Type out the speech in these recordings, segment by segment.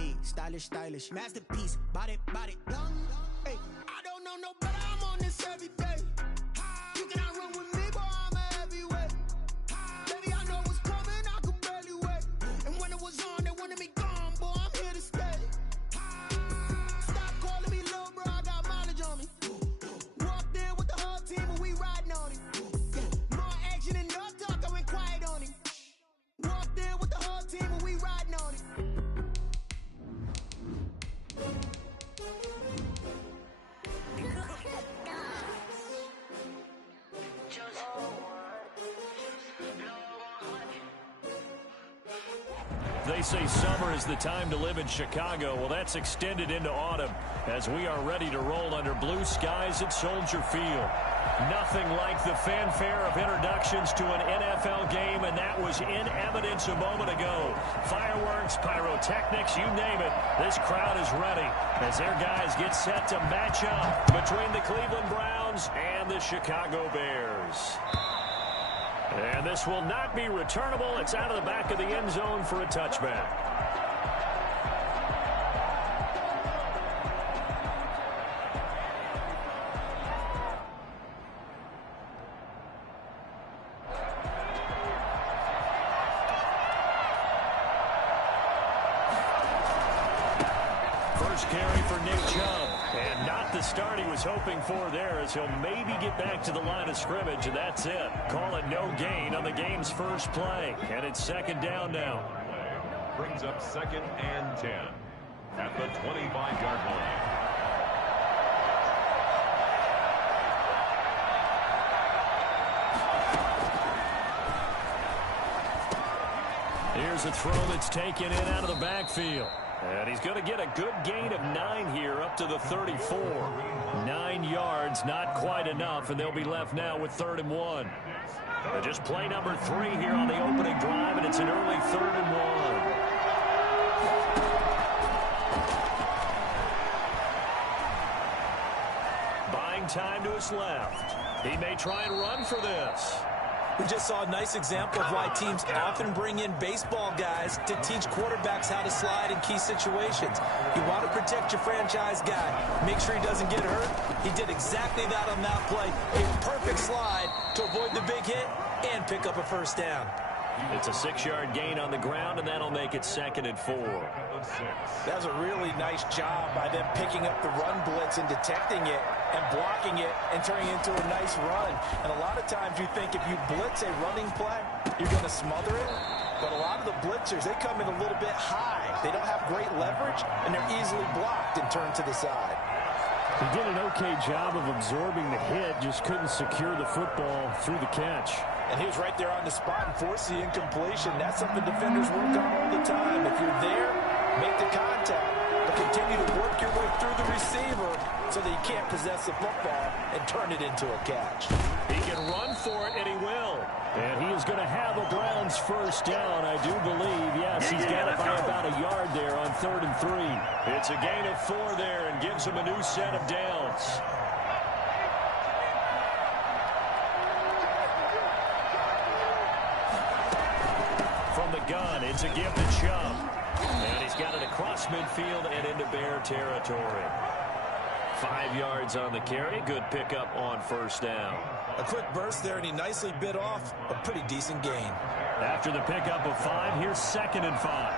me, stylish, stylish. Masterpiece, body, body. Hey, I don't know no better, I'm on this every day. You cannot run with me, boy, I'm a heavyweight. Baby, I know what's coming, I can barely wait. And when it was on, they wanted me gone, boy, I'm here to stay. Stop calling me little bro, I got mileage on me. Walked in with the whole team and we riding on him. More action and no talk, I went quiet on him. Walked in with the whole team and we riding on him. They say summer is the time to live in Chicago. Well, that's extended into autumn as we are ready to roll under blue skies at Soldier Field. Nothing like the fanfare of introductions to an NFL game, and that was in evidence a moment ago. Fireworks, pyrotechnics, you name it. This crowd is ready as their guys get set to match up between the Cleveland Browns and the Chicago Bears. And this will not be returnable. It's out of the back of the end zone for a touchback. First carry for Nick Chubb. And not the start he was hoping for there, as he'll maybe get back to the line of scrimmage, and that's it. Call it no gain on the game's first play. And it's second down now. Brings up 2nd and 10 at the 25-yard line. Here's a throw that's taken in out of the backfield. And he's going to get a good gain of 9 here up to the 34. 9 yards, not quite enough, and they'll be left now with 3rd and 1. Just play number 3 here on the opening drive, and it's an early 3rd and 1. Buying time to his left. He may try and run for this. We just saw a nice example of why teams often bring in baseball guys to teach quarterbacks how to slide in key situations. You want to protect your franchise guy. Make sure he doesn't get hurt. He did exactly that on that play. A perfect slide to avoid the big hit and pick up a first down. It's a 6-yard gain on the ground, and that'll make it 2nd and 4. That was a really nice job by them picking up the run blitz and detecting it and blocking it and turning it into a nice run. And a lot of times you think if you blitz a running play, you're going to smother it. But a lot of the blitzers, they come in a little bit high. They don't have great leverage, and they're easily blocked and turned to the side. He did an okay job of absorbing the hit, just couldn't secure the football through the catch. And he was right there on the spot and forced the incompletion. That's something defenders work on all the time. If you're there, make the contact, but continue to work your way through the receiver so that you can't possess the football and turn it into a catch. He can run for it, and he will. And he is going to have a Browns first down, I do believe. Yes, he's got it by about a yard there on 3rd and 3. It's a gain of 4 there and gives him a new set of downs. From the gun, it's a give to Chubb. And he's got it across midfield and into Bear territory. 5 yards on the carry. Good pickup on first down. A quick burst there, and he nicely bit off a pretty decent gain. After the pickup of 5, here's 2nd and 5.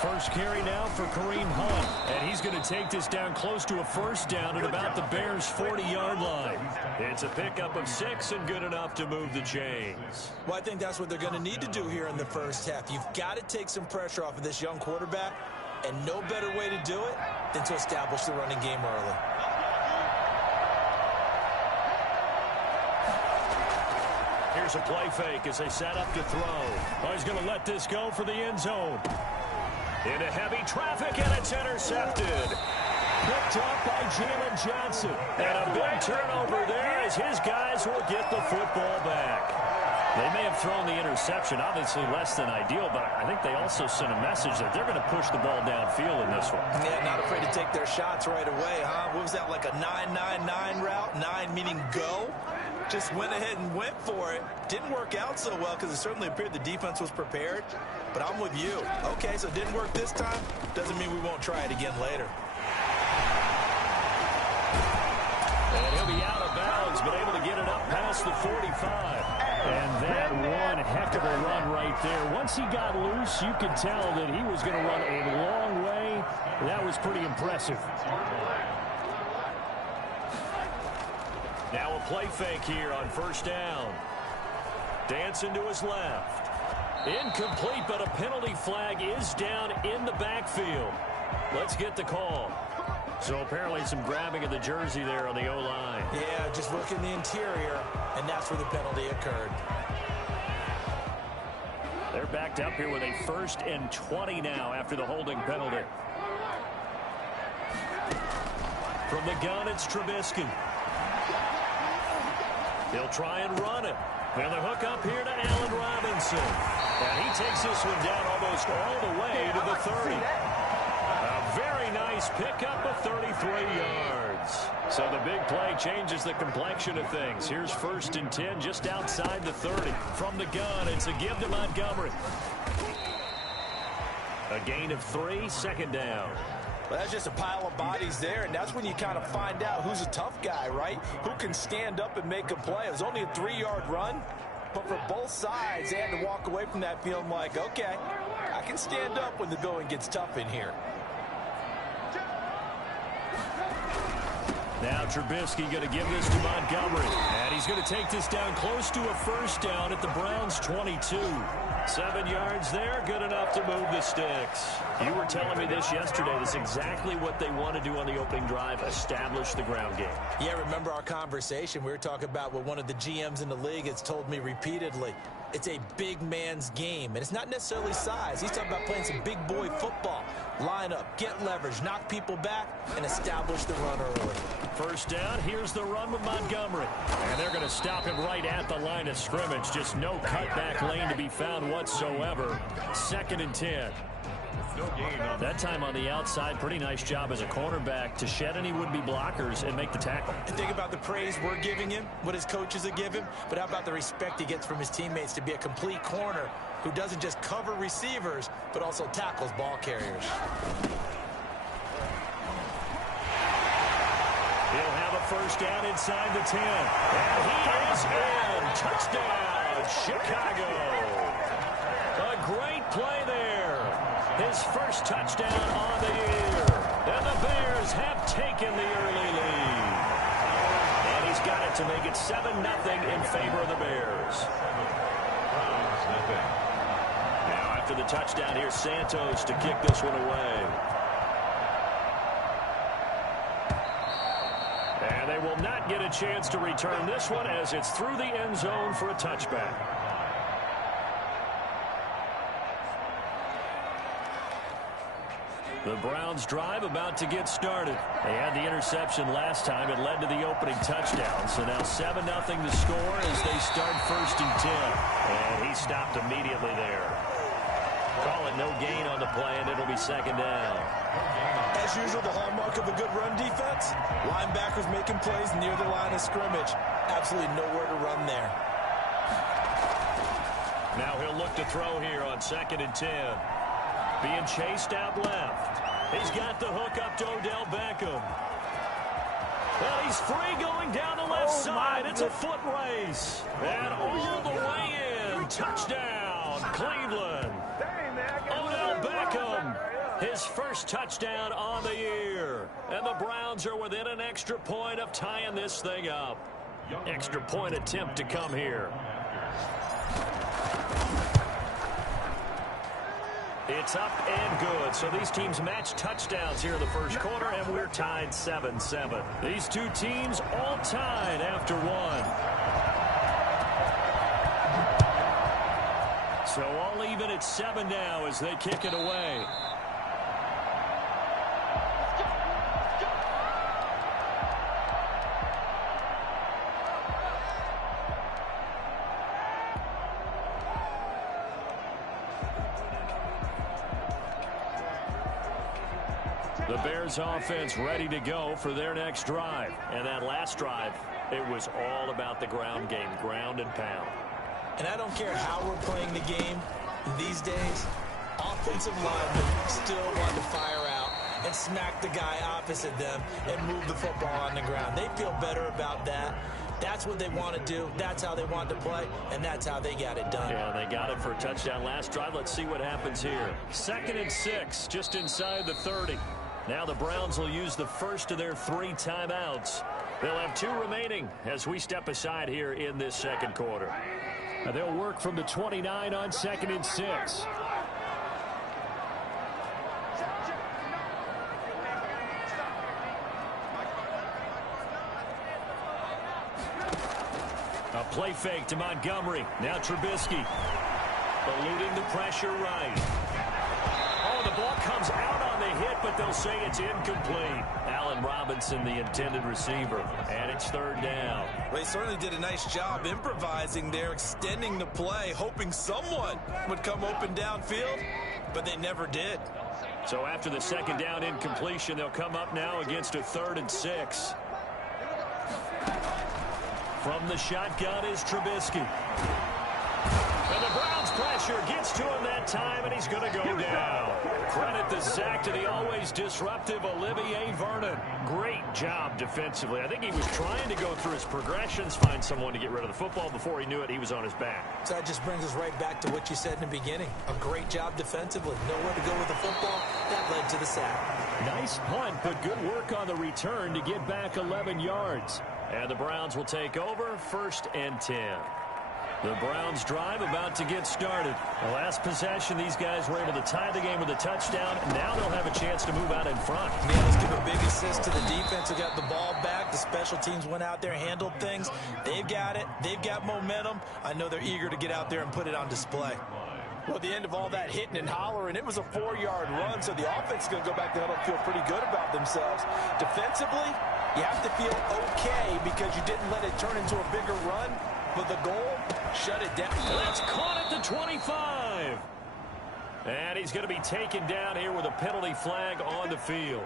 First carry now for Kareem Hunt. And he's going to take this down close to a first down at about the Bears' 40-yard line. It's a pickup of 6 and good enough to move the chains. Well, I think that's what they're going to need to do here in the first half. You've got to take some pressure off of this young quarterback, and no better way to do it than to establish the running game early. Here's a play fake as they set up to throw. Oh, he's going to let this go for the end zone. Into heavy traffic, and it's intercepted. Picked up by Jalen Johnson. And a big turnover there as his guys will get the football back. They may have thrown the interception, obviously less than ideal, but I think they also sent a message that they're going to push the ball downfield in this one. Yeah, not afraid to take their shots right away, huh? What was that, like a 9-9-9 route? 9 meaning go? just went ahead and went for it. Didn't work out so well because it certainly appeared the defense was prepared. But I'm with you. Okay, so it didn't work this time. Doesn't mean we won't try it again later. And he'll be out of bounds, but able to get it up past the 45. And that one heck of a run right there. Once he got loose, you could tell that he was going to run a long way. That was pretty impressive. Now a play fake here on first down. Dancing to his left. Incomplete, but a penalty flag is down in the backfield. Let's get the call. So apparently some grabbing of the jersey there on the O-line. Yeah, just look in the interior, and that's where the penalty occurred. They're backed up here with a 1st and 20 now after the holding penalty. From the gun, it's Trubisky. He'll try and run it. And the hook up here to Allen Robinson. And he takes this one down almost all the way to the 30. A very nice pickup of 33 yards. So the big play changes the complexion of things. Here's 1st and 10 just outside the 30. From the gun, it's a give to Montgomery. A gain of 3, 2nd down. Well, that's just a pile of bodies there, and that's when you kind of find out who's a tough guy, right? Who can stand up and make a play. It was only a 3-yard run, but for both sides, they had to walk away from that feeling like, okay, I can stand up when the going gets tough in here. Now Trubisky going to give this to Montgomery. And he's going to take this down close to a 1st down at the Browns' 22. 7 yards there, good enough to move the sticks. You were telling me this yesterday. This is exactly what they want to do on the opening drive, establish the ground game. Yeah, remember our conversation? We were talking about what one of the GMs in the league has told me repeatedly. It's a big man's game, and it's not necessarily size. He's talking about playing some big boy football. Line up, get leverage, knock people back, and establish the run early. 1st down, here's the run with Montgomery. And they're going to stop him right at the line of scrimmage. Just no cutback lane to be found whatsoever. 2nd and 10. That time on the outside, pretty nice job as a cornerback to shed any would-be blockers and make the tackle. And think about the praise we're giving him, what his coaches are giving, but how about the respect he gets from his teammates to be a complete corner who doesn't just cover receivers, but also tackles ball carriers. He'll have a 1st down inside the 10. And he is in. Touchdown, Chicago. A great play there. His 1st touchdown on the year. And the Bears have taken the early lead. And he's got it to make it 7-0 in favor of the Bears. Now after the touchdown, here's Santos to kick this one away. And they will not get a chance to return this one as it's through the end zone for a touchback. The Browns drive about to get started. They had the interception last time. It led to the opening touchdown. So now 7-0 the score as they start 1st and 10. And he stopped immediately there. Call it no gain on the play, and it'll be 2nd down. As usual, the hallmark of a good run defense, linebackers making plays near the line of scrimmage. Absolutely nowhere to run there. Now he'll look to throw here on 2nd and 10. Being chased out left. He's got the hook up to Odell Beckham. Well, he's free going down the left side. It's a foot race. And all the way in. Touchdown, Cleveland. Odell Beckham. His 1st touchdown on the year. And the Browns are within an extra point of tying this thing up. Extra point attempt to come here. It's up and good. So these teams match touchdowns here in the 1st quarter, and we're tied 7-7. These two teams all tied after one. So all even at 7 now as they kick it away. The Bears offense ready to go for their next drive. And that last drive It was all about the ground game, ground and pound. And I don't care how we're playing the game these days, offensive linemen still want to fire out and smack the guy opposite them and move the football on the ground. They feel better about that. That's what they want to do. That's how they want to play, and that's how they got it done. Yeah, they got it for a touchdown last drive. Let's see what happens here. 2nd and 6, just inside the 30. Now the Browns will use the first of their 3 timeouts. They'll have 2 remaining as we step aside here in this second quarter. Now they'll work from the 29 on 2nd and 6. A play fake to Montgomery. Now Trubisky. Eluding the pressure right. Oh, the ball comes out on the hit, but they'll say it's incomplete. Allen Robinson, the intended receiver. And it's 3rd down. They certainly did a nice job improvising there, extending the play, hoping someone would come open downfield, but they never did. So after the 2nd down incompletion, they'll come up now against a 3rd and 6. From the shotgun is Trubisky. And the Browns pressure gets to him that time, and he's going to go down. Credit the sack to the always disruptive Olivier Vernon. Great job defensively. I think he was trying to go through his progressions, find someone to get rid of the football. Before he knew it, he was on his back. So that just brings us right back to what you said in the beginning. A great job defensively. Nowhere to go with the football. That led to the sack. Nice punt, but good work on the return to get back 11 yards. And the Browns will take over, 1st and 10. The Browns drive about to get started. The last possession, these guys were able to tie the game with a touchdown. Now they'll have a chance to move out in front. Man, let's give a big assist to the defense who got the ball back. The special teams went out there, handled things. They've got it. They've got momentum. I know they're eager to get out there and put it on display. Well, at the end of all that hitting and hollering, it was a 4-yard run, so the offense is going to go back to huddle and feel pretty good about themselves. Defensively, you have to feel okay because you didn't let it turn into a bigger run, but the goal, shut it down. That's caught at the 25. And he's going to be taken down here with a penalty flag on the field.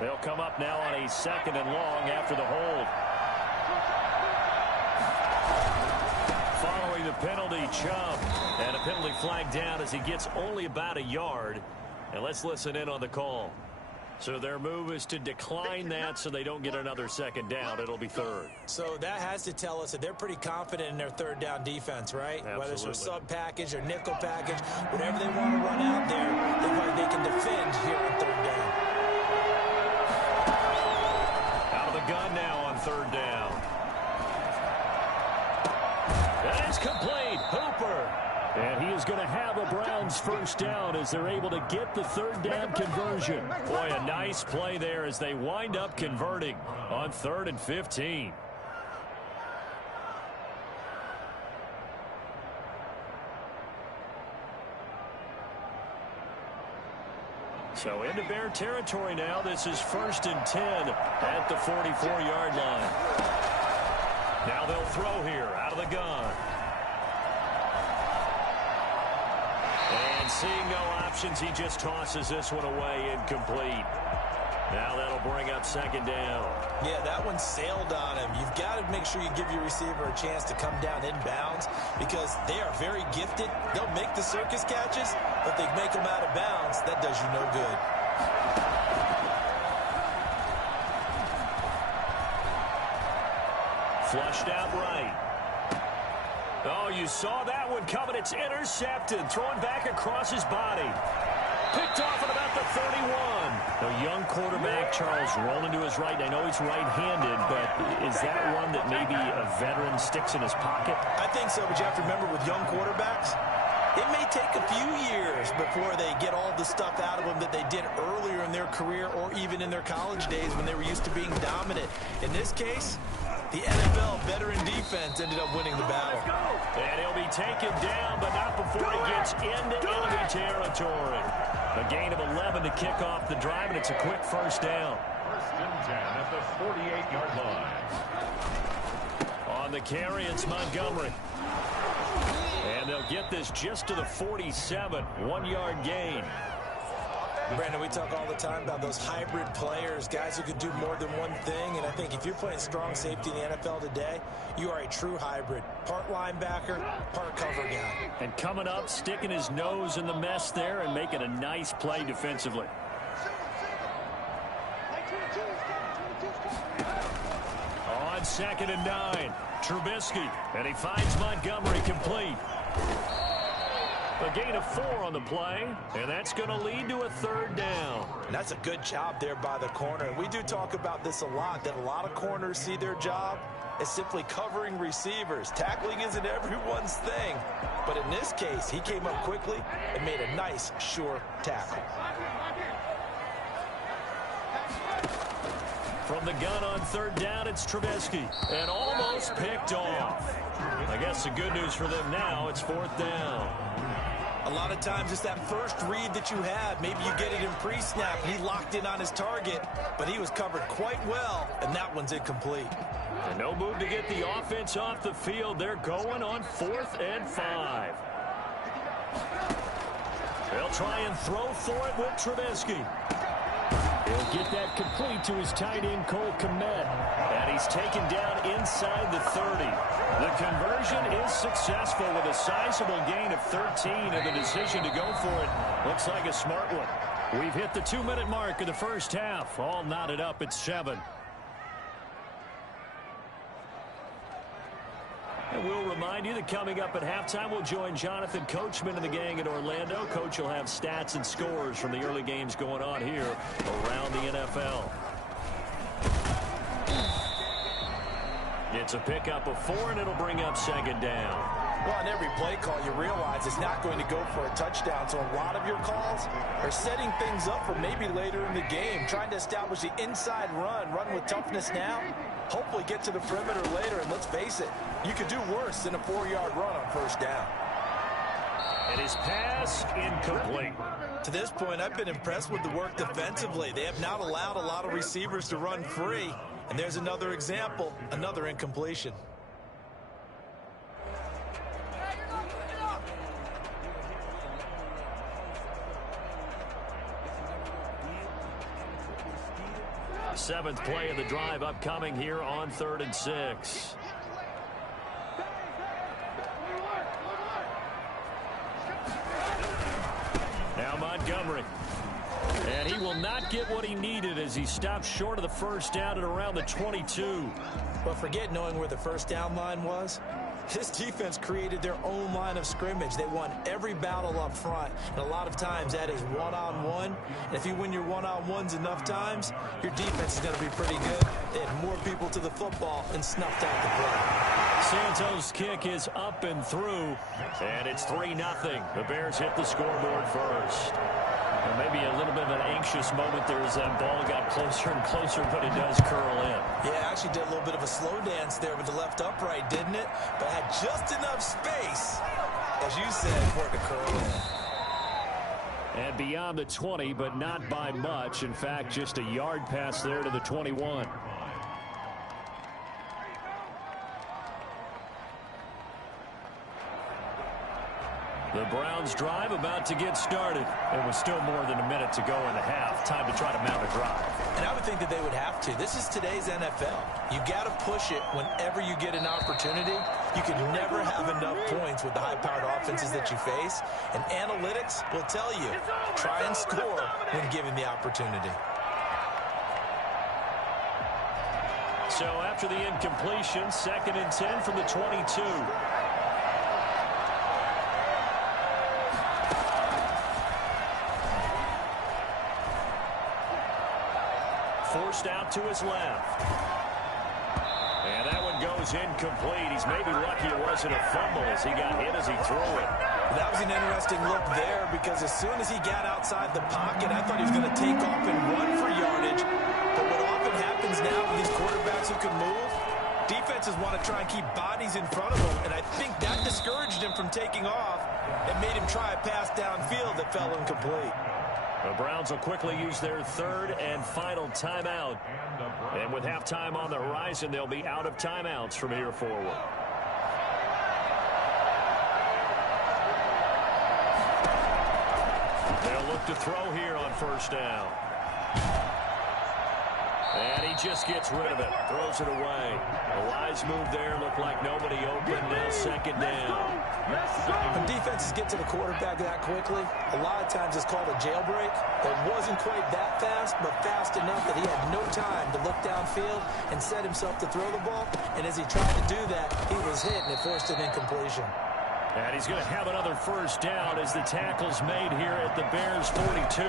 They'll come up now on a 2nd and long after the hold. Following the penalty, Chubb. And a penalty flag down as he gets only about a yard. And let's listen in on the call. So their move is to decline that so they don't get another 2nd down. It'll be 3rd. So that has to tell us that they're pretty confident in their 3rd down defense, right? Absolutely. Whether it's a sub package or nickel package, whatever they want to run out there, they feel like they can defend here on 3rd down. Out of the gun now on 3rd down. That is complete. Hooper. And he is going to have a Browns 1st down as they're able to get the 3rd down conversion. Boy, a nice play there as they wind up converting on 3rd and 15. So into Bear territory now. This is 1st and 10 at the 44-yard line. Now they'll throw here out of the gun. And seeing no options, he just tosses this one away, incomplete. Now that'll bring up 2nd down. Yeah, that one sailed on him. You've got to make sure you give your receiver a chance to come down inbounds because they are very gifted. They'll make the circus catches, but they make them out of bounds. That does you no good. Flushed out right. Oh, you saw that one coming. It's intercepted. Thrown back across his body. Picked off at about the 31. The young quarterback, Charles, rolling to his right. I know he's right-handed, but is that one that maybe a veteran sticks in his pocket? I think so, but you have to remember with young quarterbacks, it may take a few years before they get all the stuff out of them that they did earlier in their career or even in their college days when they were used to being dominant. In this case, the NFL veteran defense ended up winning the battle. And he'll be taken down, but not before he gets into enemy territory. A gain of 11 to kick off the drive, and it's a quick 1st down. 1st and 10 at the 48-yard line. On the carry, it's Montgomery. And they'll get this just to the 47, 1-yard gain. Brandon, we talk all the time about those hybrid players, guys who can do more than one thing, and I think if you're playing strong safety in the NFL today, you are a true hybrid. Part linebacker, part cover guy. And coming up, sticking his nose in the mess there and making a nice play defensively. On 2nd and 9, Trubisky, and he finds Montgomery complete. A gain of 4 on the play, and that's going to lead to a 3rd down. And that's a good job there by the corner. We do talk about this a lot, that a lot of corners see their job as simply covering receivers. Tackling isn't everyone's thing. But in this case, he came up quickly and made a nice, sure tackle. From the gun on 3rd down, it's Trubisky, and almost picked off. I guess the good news for them now, it's 4th down. A lot of times it's that first read that you have. Maybe you get it in pre-snap, and he locked in on his target, but he was covered quite well, and that one's incomplete. And no move to get the offense off the field. They're going on 4th and 5. They'll try and throw for it with Trubisky. He'll get that complete to his tight end, Cole Kmet. And he's taken down inside the 30. The conversion is successful with a sizable gain of 13, and the decision to go for it looks like a smart one. We've hit the 2-minute mark of the first half. All knotted up at 7. And we'll remind you that coming up at halftime, we'll join Jonathan Coachman and the gang in Orlando. Coach will have stats and scores from the early games going on here around the NFL. It's a pickup of 4, and it'll bring up 2nd down. Well, on every play call, you realize it's not going to go for a touchdown, so a lot of your calls are setting things up for maybe later in the game, trying to establish the inside run with toughness now, hopefully get to the perimeter later, and let's face it, you could do worse than a 4-yard run on 1st down. And his pass incomplete. To this point, I've been impressed with the work defensively. They have not allowed a lot of receivers to run free, and there's another example, another incompletion. Seventh play of the drive upcoming here on 3rd and 6. Now Montgomery. And he will not get what he needed as he stopped short of the 1st down at around the 22. But forget knowing where the 1st down line was. This defense created their own line of scrimmage. They won every battle up front, and a lot of times that is one-on-one. And if you win your one-on-ones enough times, your defense is going to be pretty good. They had more people to the football and snuffed out the play. Santos' kick is up and through, and it's 3-0. The Bears hit the scoreboard first. And maybe a little bit of an anxious moment there as that ball got closer and closer, but it does curl in. Yeah, actually did a little bit of a slow dance there with the left upright, didn't it? But had just enough space, as you said, for it to curl in. And beyond the 20, but not by much. In fact, just a yard pass there to the 21. The Browns drive about to get started. It was still more than a minute to go in the half. Time to try to mount a drive. And I would think that they would have to. This is today's NFL. You got to push it whenever you get an opportunity. You can never have enough points with the high-powered offenses that you face. And analytics will tell you, try and score when given the opportunity. So after the incompletion, 2nd and 10 from the 22. Forced out to his left. And that one goes incomplete. He's maybe lucky it wasn't a fumble as he got hit as he threw it. That was an interesting look there because as soon as he got outside the pocket, I thought he was going to take off and run for yardage. But what often happens now with these quarterbacks who can move, defenses want to try and keep bodies in front of them, and I think that discouraged him from taking off and made him try a pass downfield that fell incomplete. The Browns will quickly use their 3rd and final timeout. And with halftime on the horizon, they'll be out of timeouts from here forward. They'll look to throw here on first down. And he just gets rid of it. Throws it away. A wise move there. Looked like nobody open. Now second down. When defenses get to the quarterback that quickly, a lot of times it's called a jailbreak. It wasn't quite that fast, but fast enough that he had no time to look downfield and set himself to throw the ball. And as he tried to do that, he was hit, and it forced an incompletion. And he's going to have another first down as the tackle's made here at the Bears' 42.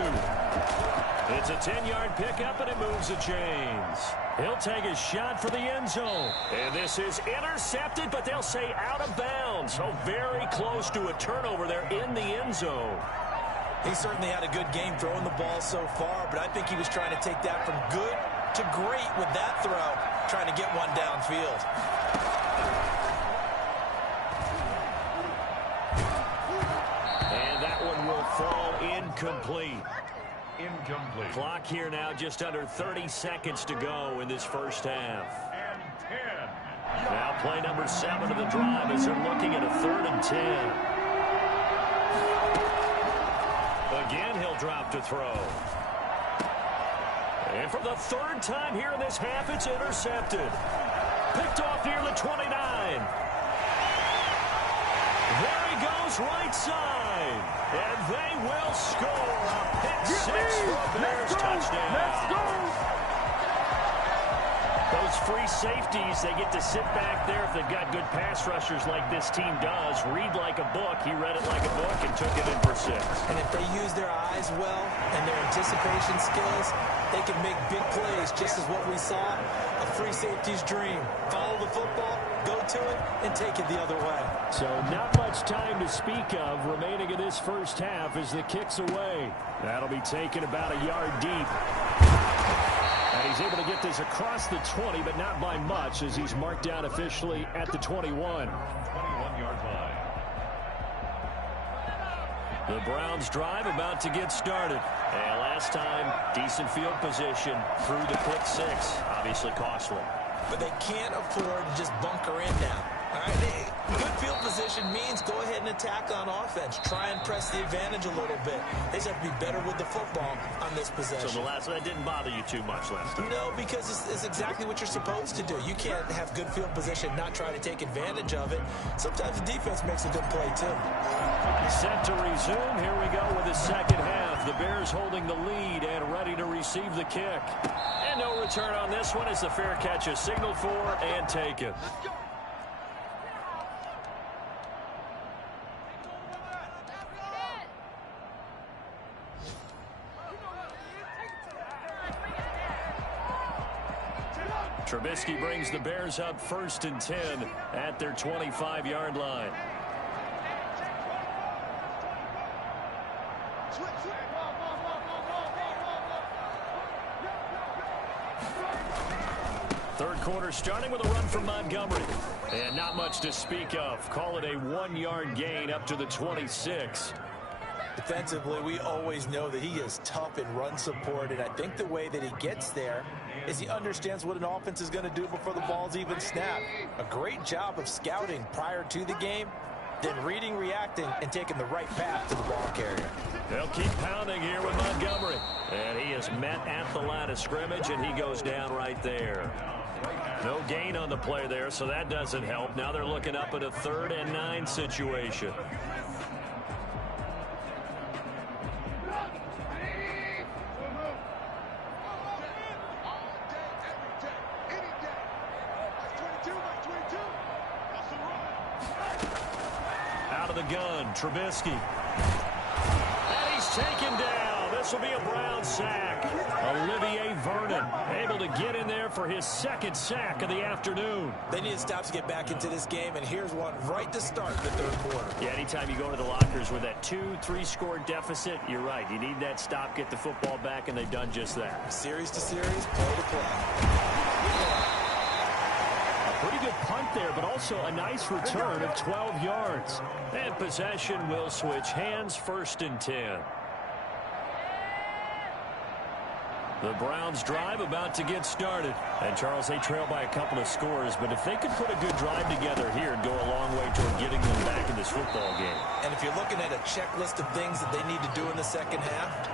It's a 10-yard pickup, and it moves the chains. He'll take a shot for the end zone. And this is intercepted, but they'll say out of bounds. So very close to a turnover there in the end zone. He certainly had a good game throwing the ball so far, but I think he was trying to take that from good to great with that throw, trying to get one downfield. And that one will fall incomplete. Incomplete. Clock here now, just under 30 seconds to go in this first half. And 10. Now play number 7 of the drive as they're looking at a 3rd and 10. Again, he'll drop to throw. And for the 3rd time here in this half, it's intercepted. Picked off near the 29. There he goes, right side. And they will score a pick six for a Bears touchdown. Let's go! Those free safeties, they get to sit back there if they've got good pass rushers like this team does. Read like a book. He read it like a book and took it in for 6. And if they use their eyes well and their anticipation skills, they can make big plays, just as what we saw, a free safety's dream. Follow the football, go to it, and take it the other way. So not much time to speak of remaining in this first half as the kick's away. That'll be taken about a yard deep. And he's able to get this across the 20, but not by much as he's marked down officially at the 21. 21-yard line. The Browns drive about to get started. And last time, decent field position through the pick 6. Obviously costly. But they can't afford to just bunker in now. All right, good field position means go ahead and attack on offense. Try and press the advantage a little bit. They just have to be better with the football on this possession. So that didn't bother you too much last time? No, because it's exactly what you're supposed to do. You can't have good field position, not try to take advantage of it. Sometimes the defense makes a good play, too. Set to resume. Here we go with the second half. The Bears holding the lead and ready to receive the kick. And no return on this one as the fair catch is signaled for and taken. Trubisky brings the Bears up 1st and 10 at their 25-yard line. Third quarter starting with a run from Montgomery. And not much to speak of. Call it a 1-yard gain up to the 26. Defensively, we always know that he is tough in run support, and I think the way that he gets there is he understands what an offense is going to do before the ball's even snapped. A great job of scouting prior to the game, then reading, reacting, and taking the right path to the ball carrier. They'll keep pounding here with Montgomery. And he is met at the line of scrimmage, and he goes down right there. No gain on the play there, so that doesn't help. Now they're looking up at a 3rd and 9 situation. Out of the gun, Trubisky. And he's taken down. This will be a Brown sack. Olivier Vernon able to get in there for his 2nd sack of the afternoon. They need to stop to get back into this game, and here's one right to start the 3rd quarter. Yeah, anytime you go to the lockers with that 2-3 score deficit, you're right. You need that stop, get the football back, and they've done just that. Series to series, play to play. Pretty good punt there, but also a nice return of 12 yards. And possession will switch hands, 1st and 10. The Browns drive about to get started. And, Charles, they trail by a couple of scores, but if they could put a good drive together here, it'd go a long way toward getting them back in this football game. And if you're looking at a checklist of things that they need to do in the second half,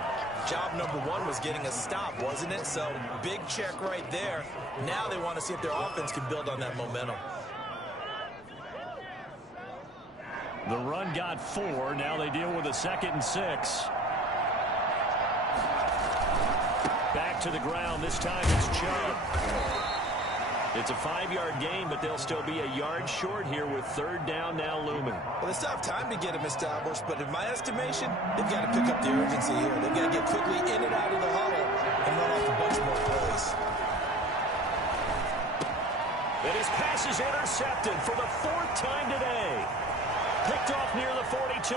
job number one was getting a stop, wasn't it? So, big check right there. Now they want to see if their offense can build on that momentum. The run got 4. Now they deal with a 2nd and 6. Back to the ground. This time it's Chubb. It's a 5-yard gain, but they'll still be a yard short here with 3rd down now looming. Well, they still have time to get him established, but in my estimation, they've got to pick up the urgency here. They've got to get quickly in and out of the huddle and run off a bunch more plays. And his pass is intercepted for the 4th time today. Picked off near the 42.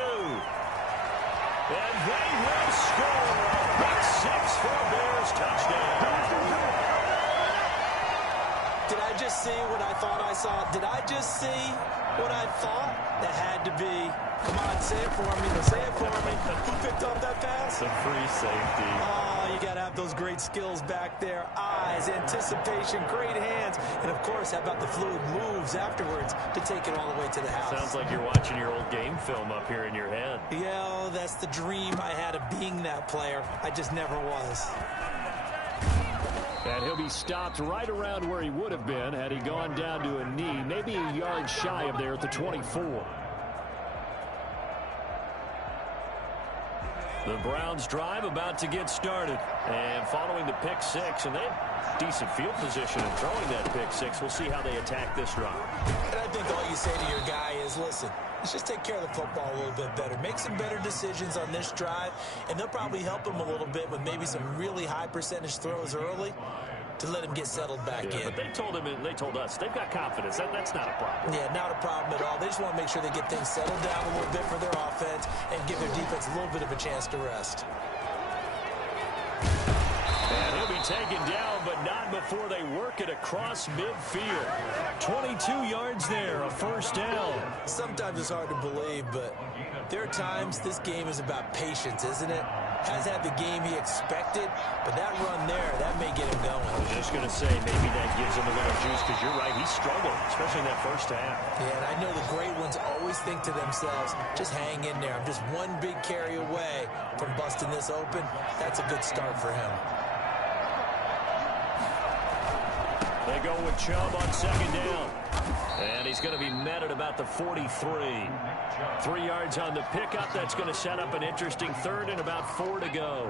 And they will score. Pick 6 for a Bears touchdown. Did I just see what I thought I saw? Did I just see what I thought? That had to be. Come on, say it for me. Say it for me. Who picked up that pass? The free safety. Oh, you got to have those great skills back there. Eyes, anticipation, great hands. And, of course, how about the fluid moves afterwards to take it all the way to the house? Sounds like you're watching your old game film up here in your head. Yeah, oh, that's the dream I had of being that player. I just never was. And he'll be stopped right around where he would have been had he gone down to a knee, maybe a yard shy of there at the 24. The Browns drive about to get started. And following the pick 6, and they have decent field position in throwing that pick 6. We'll see how they attack this drive. And I think all you say to your guy is, listen, let's just take care of the football a little bit better. Make some better decisions on this drive, and they'll probably help him a little bit with maybe some really high percentage throws early to let him get settled back in. But they told him, and they told us, they've got confidence. That's not a problem. Yeah, not a problem at all. They just want to make sure they get things settled down a little bit for their offense and give their defense a little bit of a chance to rest. And he'll be taken down, but not before they work it across midfield. 22 yards there, a 1st down. Sometimes it's hard to believe, but there are times this game is about patience, isn't it? Has had the game he expected, but that run there, that may get him going. I was just going to say, maybe that gives him a little juice, because you're right, he struggled, especially in that 1st half. Yeah, and I know the great ones always think to themselves, just hang in there. I'm just one big carry away from busting this open. That's a good start for him. They go with Chubb on 2nd down. And he's going to be met at about the 43. 3 yards on the pickup. That's going to set up an interesting 3rd and about 4 to go.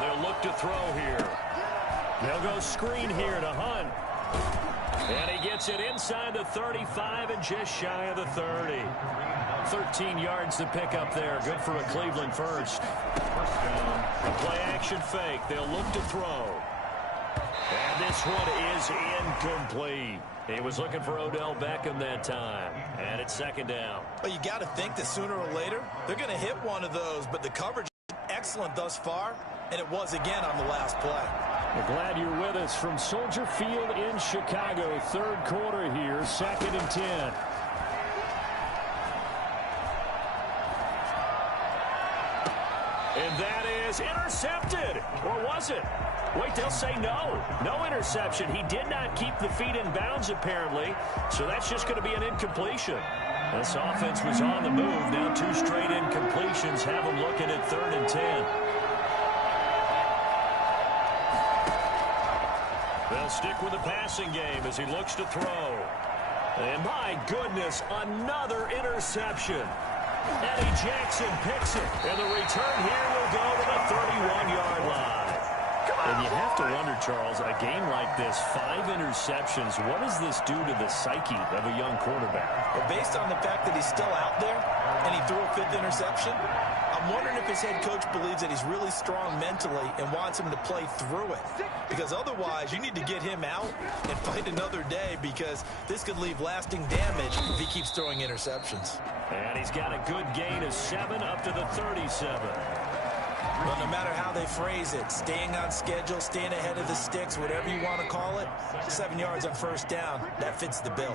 They'll look to throw here. They'll go screen here to Hunt. And he gets it inside the 35 and just shy of the 30. 13 yards to pick up there. Good for a Cleveland first. A play-action fake. They'll look to throw. And this one is incomplete. He was looking for Odell Beckham that time. And it's 2nd down. Well, you got to think that sooner or later, they're going to hit one of those. But the coverage is excellent thus far. And it was again on the last play. We're glad you're with us from Soldier Field in Chicago. 3rd quarter here, 2nd and 10. And that is intercepted. Or was it? Wait, they'll say no. No interception. He did not keep the feet in bounds, apparently. So that's just going to be an incompletion. This offense was on the move. Now 2 straight incompletions have them looking at 3rd and 10. They'll stick with the passing game as he looks to throw. And my goodness, another interception. Eddie Jackson picks it. And the return here will go to the 31-yard line. And you have to wonder, Charles, a game like this, 5 interceptions, what does this do to the psyche of a young quarterback? Well, based on the fact that he's still out there and he threw a 5th interception, I'm wondering if his head coach believes that he's really strong mentally and wants him to play through it. Because otherwise, you need to get him out and fight another day, because this could leave lasting damage if he keeps throwing interceptions. And he's got a good gain of 7 up to the 37. Well, no matter how they phrase it, staying on schedule, staying ahead of the sticks, whatever you want to call it, 7 yards on 1st down, that fits the bill.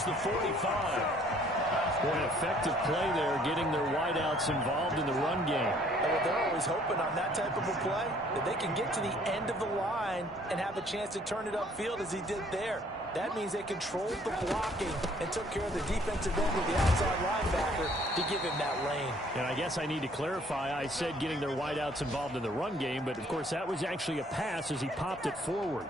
across the 45. Boy, an effective play there, getting their wideouts involved in the run game. And what they're always hoping on that type of a play, that they can get to the end of the line and have a chance to turn it upfield as he did there. That means they controlled the blocking and took care of the defensive end with the outside linebacker to give him that lane. And I guess I need to clarify, I said getting their wideouts involved in the run game, but of course that was actually a pass as he popped it forward.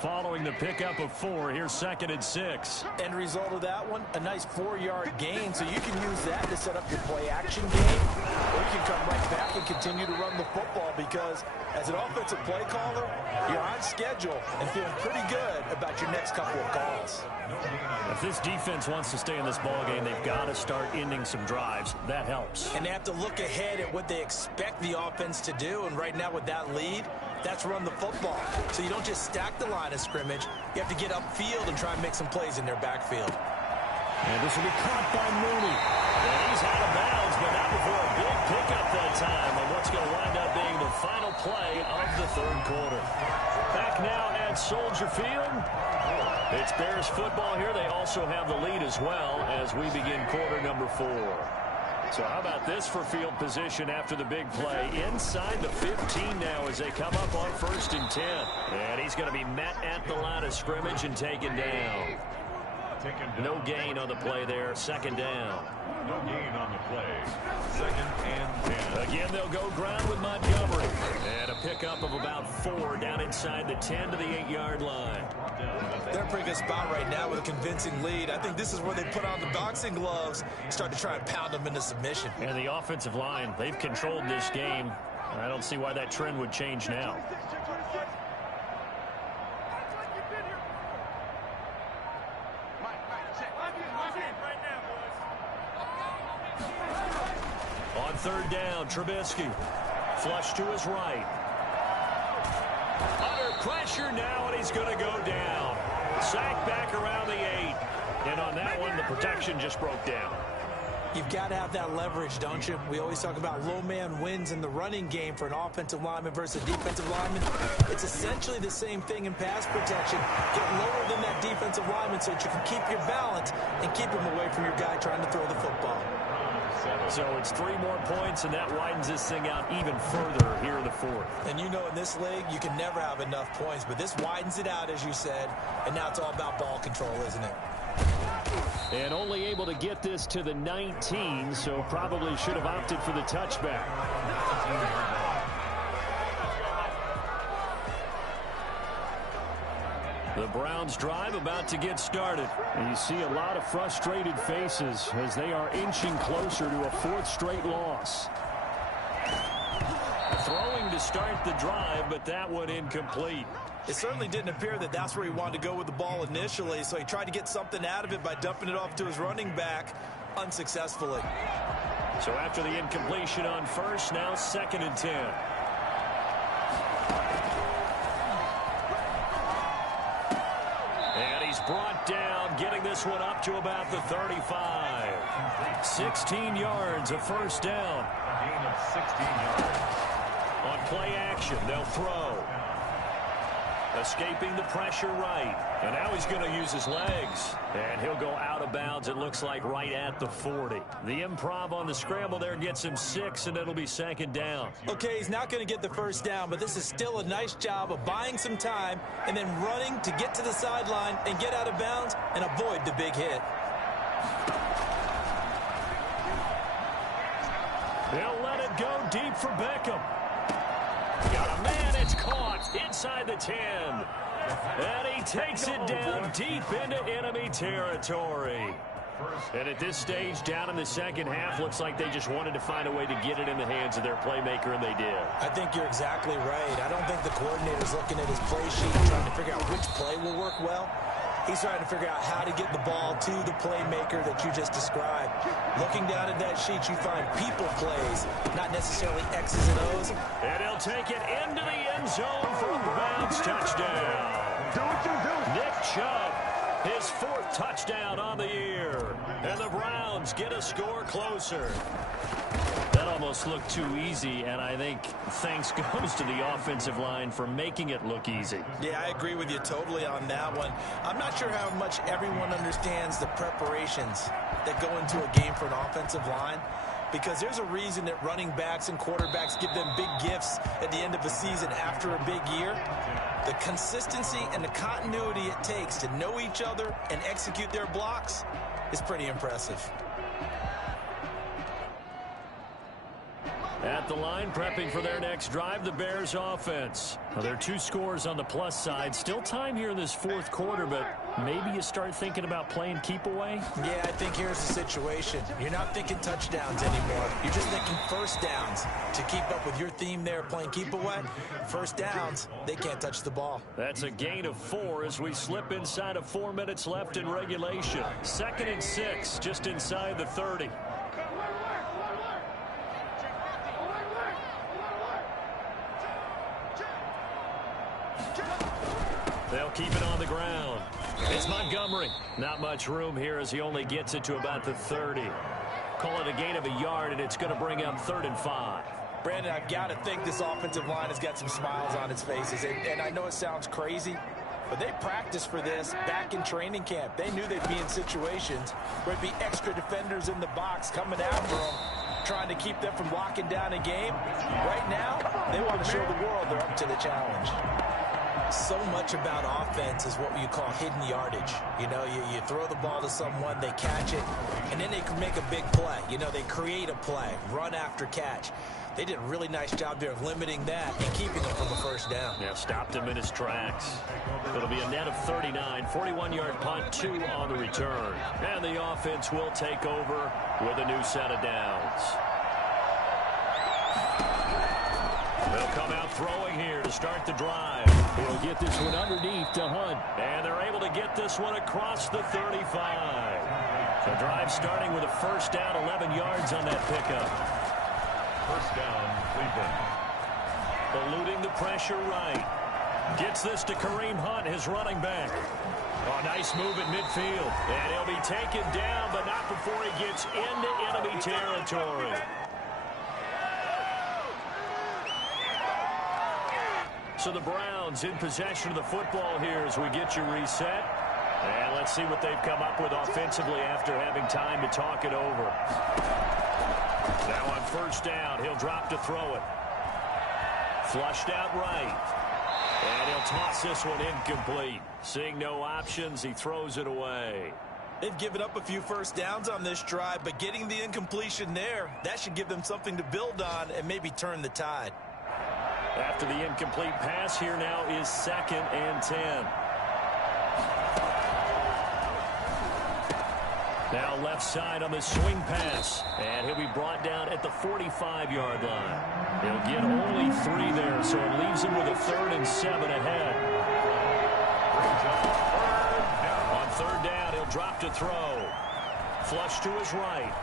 Following the pickup of 4, here's 2nd and 6. End result of that one, a nice 4-yard gain, so you can use that to set up your play-action game, or you can come right back and continue to run the football because as an offensive play caller, you're on schedule and feeling pretty good about your next couple of calls. If this defense wants to stay in this ballgame, they've got to start ending some drives. That helps. And they have to look ahead at what they expect the offense to do, and right now with that lead, that's run the football. So you don't just stack the line of scrimmage. You have to get upfield and try and make some plays in their backfield. And this will be caught by Mooney. And he's out of bounds, but not before a big pickup that time on what's going to wind up being the final play of the 3rd quarter. Back now at Soldier Field. It's Bears football here. They also have the lead as well as we begin quarter number 4. So how about this for field position after the big play? Inside the 15 now as they come up on 1st and 10. And he's going to be met at the line of scrimmage and taken down. No gain on the play there. 2nd down. No gain on the play. 2nd and 10. Again, they'll go ground with Montgomery. And a pickup of about 4 down inside the 10 to the 8-yard line. They're in a pretty good spot right now with a convincing lead. I think this is where they put on the boxing gloves, start to try and pound them into submission. And the offensive line, they've controlled this game. I don't see why that trend would change now. On 3rd down, Trubisky. Flush to his right. Under pressure now, and he's going to go down. Sacked back around the 8. And on that one, the protection just broke down. You've got to have that leverage, don't you? We always talk about low man wins in the running game for an offensive lineman versus a defensive lineman. It's essentially the same thing in pass protection. Get lower than that defensive lineman so that you can keep your balance and keep him away from your guy trying to throw the football. So it's 3 more points, and that widens this thing out even further here in the 4th. And you know in this league, you can never have enough points, but this widens it out, as you said, and now it's all about ball control, isn't it? And only able to get this to the 19, so probably should have opted for the touchback. The Browns drive about to get started. And you see a lot of frustrated faces as they are inching closer to a 4th straight loss. Throwing to start the drive, but that one incomplete. It certainly didn't appear that that's where he wanted to go with the ball initially, so he tried to get something out of it by dumping it off to his running back unsuccessfully. So after the incompletion on 1st, now 2nd and 10. And he's brought down, getting this one up to about the 35. 16 yards, a 1st down. A gain of 16 yards. On play action, they'll throw. Escaping the pressure right. And now he's going to use his legs. And he'll go out of bounds, it looks like, right at the 40. The improv on the scramble there gets him 6, and it'll be 2nd down. Okay, he's not going to get the 1st down, but this is still a nice job of buying some time and then running to get to the sideline and get out of bounds and avoid the big hit. They'll let it go deep for Beckham. Got a man, it's caught inside the 10. And he takes it down deep into enemy territory. And at this stage, down in the 2nd half, looks like they just wanted to find a way to get it in the hands of their playmaker, and they did. I think you're exactly right. I don't think the coordinator's looking at his play sheet trying to figure out which play will work well. He's trying to figure out how to get the ball to the playmaker that you just described. Looking down at that sheet, you find people plays, not necessarily X's and O's. And he'll take it into the end zone for a bounce touchdown. Nick Chubb His 4th touchdown on the year. And the Browns get a score closer. That almost looked too easy, and I think thanks goes to the offensive line for making it look easy. Yeah, I agree with you totally on that one. I'm not sure how much everyone understands the preparations that go into a game for an offensive line, because there's a reason that running backs and quarterbacks give them big gifts at the end of the season after a big year. The consistency and the continuity it takes to know each other and execute their blocks is pretty impressive. At the line, prepping for their next drive, the Bears offense. Well, there are 2 scores on the plus side. Still time here in this 4th quarter, but maybe you start thinking about playing keep away? Yeah, I think here's the situation. You're not thinking touchdowns anymore. You're just thinking first downs. To keep up with your theme there, playing keep away, first downs, they can't touch the ball. That's a gain of 4 as we slip inside of 4 minutes left in regulation. 2nd and 6, just inside the 30. They'll keep it on the ground. It's Montgomery. Not much room here as he only gets it to about the 30. Call it a gain of a yard, and it's going to bring up 3rd and 5. Brandon, I've got to think this offensive line has got some smiles on its faces. And I know it sounds crazy, but they practiced for this back in training camp. They knew they'd be in situations where there'd be extra defenders in the box coming after them, trying to keep them from locking down a game. Right now, they want to show the world they're up to the challenge. So much about offense is what you call hidden yardage. You know, you throw the ball to someone, they catch it, and then they can make a big play. You know, they create a play, run after catch. They did a really nice job there of limiting that and keeping him from a first down. Yeah, stopped him in his tracks. It'll be a net of 39, 41-yard punt, 2 on the return. And the offense will take over with a new set of downs. They'll come out throwing here to start the drive. He'll get this one underneath to Hunt. And they're able to get this one across the 35. The drive starting with a first down, 11 yards on that pickup. First down, Cleveland. Eluding the pressure right. Gets this to Kareem Hunt, his running back. Oh, nice move at midfield. And he'll be taken down, but not before he gets into enemy territory. So the Browns in possession of the football here as we get you reset. And let's see what they've come up with offensively after having time to talk it over. Now on first down, he'll drop to throw it. Flushed out right. And he'll toss this one incomplete. Seeing no options, he throws it away. They've given up a few first downs on this drive, but getting the incompletion there, that should give them something to build on and maybe turn the tide. After the incomplete pass, here now is 2nd and 10. Now left side on the swing pass. And he'll be brought down at the 45-yard line. He'll get only 3 there, so it leaves him with a 3rd and 7 ahead. On 3rd down, he'll drop to throw. Flush to his right.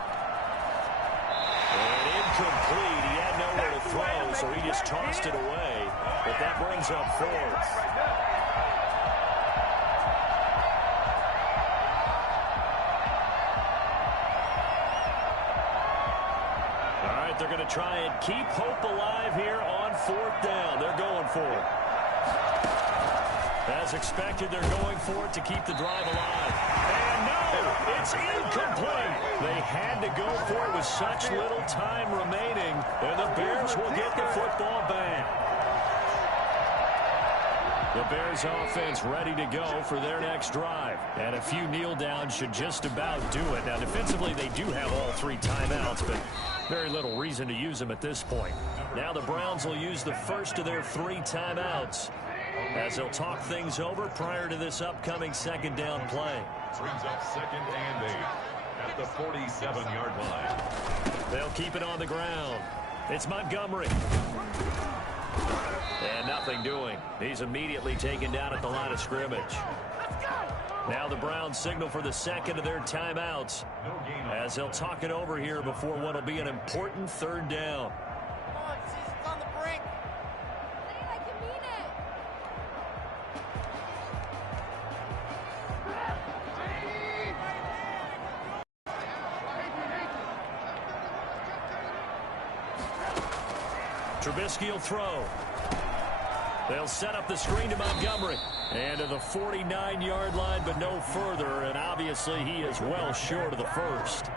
And incomplete. He had nowhere to throw, so he just tossed it away. But that brings up 4th. All right, they're going to try and keep hope alive here on 4th down. They're going for it. As expected, they're going for it to keep the drive alive. And no, it's incomplete. They had to go for it with such little time remaining, and the Bears will get the football back. The Bears offense ready to go for their next drive. And a few kneel downs should just about do it. Now, defensively, they do have all 3 timeouts, but very little reason to use them at this point. Now the Browns will use the first of their 3 timeouts as they'll talk things over prior to this upcoming 2nd down play. Brings up 2nd and 8 at the 47-yard line. They'll keep it on the ground. It's Montgomery. And nothing doing. He's immediately taken down at the line of scrimmage. Now the Browns signal for the 2nd of their timeouts as they'll talk it over here before what will be an important 3rd down. Come on, season's on the brink. Say it like you mean it. Trubisky will throw. They'll set up the screen to Montgomery. And to the 49-yard line, but no further. And obviously he is well short of the first.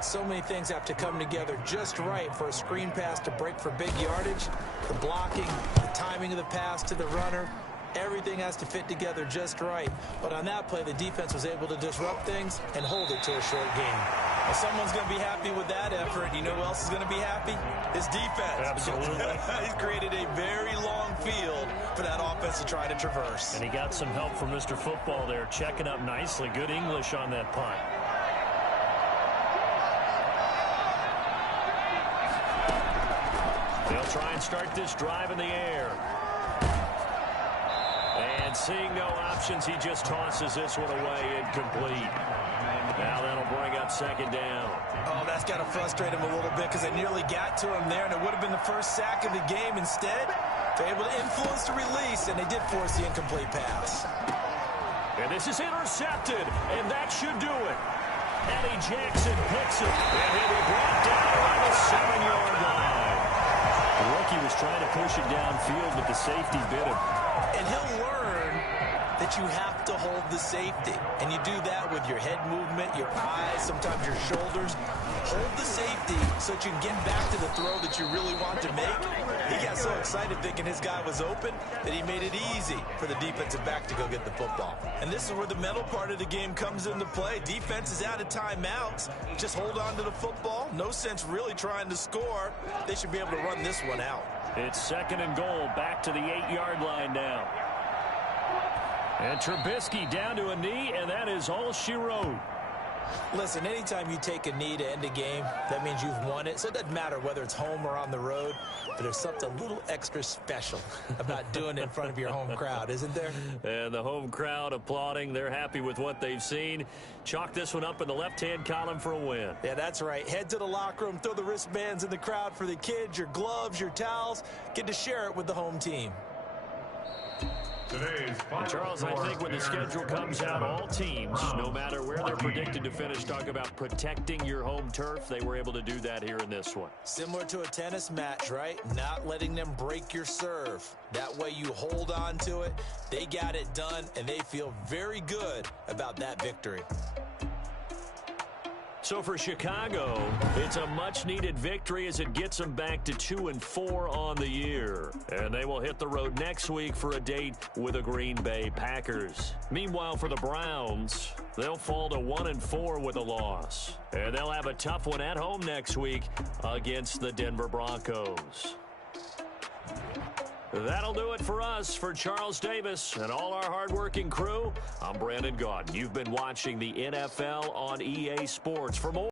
So many things have to come together just right for a screen pass to break for big yardage. The blocking, the timing of the pass to the runner, everything has to fit together just right. But on that play, the defense was able to disrupt things and hold it to a short game. Well, someone's going to be happy with that effort. You know who else is going to be happy? His defense. Absolutely. He's created a very long field for that offense to try to traverse. And he got some help from Mr. Football there, checking up nicely. Good English on that punt. They'll try and start this drive in the air. And seeing no options, he just tosses this one away, incomplete. Now that'll bring up second down. Oh, that's got to frustrate him a little bit because they nearly got to him there, and it would have been the first sack of the game. Instead, they're able to influence the release, and they did force the incomplete pass. And this is intercepted, and that should do it. Eddie Jackson picks it, and he'll be brought down around the 7-yard line. The rookie was trying to push it downfield, but the safety bit him. And he'll learn that you have to hold the safety. And you do that with your head movement, your eyes, sometimes your shoulders. Hold the safety so that you can get back to the throw that you really want to make. He got so excited thinking his guy was open that he made it easy for the defensive back to go get the football. And this is where the mental part of the game comes into play. Defense is out of timeouts. Just hold on to the football. No sense really trying to score. They should be able to run this one out. It's second and goal, back to the 8-yard line now. And Trubisky down to a knee, and that is all she wrote. Listen, anytime you take a knee to end a game, that means you've won it. So it doesn't matter whether it's home or on the road, but there's something a little extra special about doing it in front of your home crowd, isn't there? And the home crowd applauding. They're happy with what they've seen. Chalk this one up in the left-hand column for a win. Yeah, that's right. Head to the locker room, throw the wristbands in the crowd for the kids, your gloves, your towels. Get to share it with the home team. And Charles, I think when the schedule comes out, all teams, no matter where they're predicted to finish, talk about protecting your home turf. They were able to do that here in this one. Similar to a tennis match, right? Not letting them break your serve. That way you hold on to it. They got it done, and they feel very good about that victory. So for Chicago, it's a much-needed victory as it gets them back to 2-4 on the year. And they will hit the road next week for a date with the Green Bay Packers. Meanwhile, for the Browns, they'll fall to 1-4 with a loss. And they'll have a tough one at home next week against the Denver Broncos. That'll do it for us. For Charles Davis and all our hardworking crew, I'm Brandon Gaudin. You've been watching the NFL on EA Sports. For more